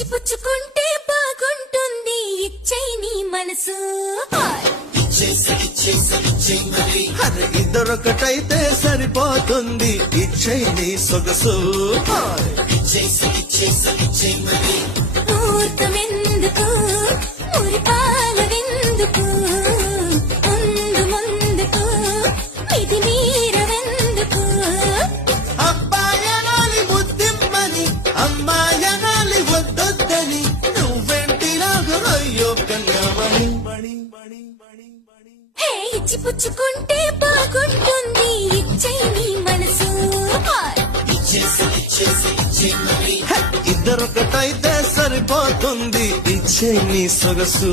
ఇచ్చి పుచ్చుకుంటే బాగుంటుంది ఇచ్చేయి నీ మనసు అరే ఇద్దరొకటైతే సరిపోతుంది ఇచ్చేయి నీ సొగసు ముహూర్తమెందుకు మురిపాలవెందుకు ముందు ముందుకు ఇది మీరవెందుకు అబ్బాయనాలి ముద్దిమ్మని అమ్మాయనాలి వద్దొద్దని నువ్వెంటి నాకు అయ్యో కన్యామణి హే ఇచ్చి పుచ్చుకుంటే బాగుంటుంది ఇచ్చేయి నీ మనసు ఇద్దరొకటైతే సరిపోతుంది ఇచ్చే నీ సొగసు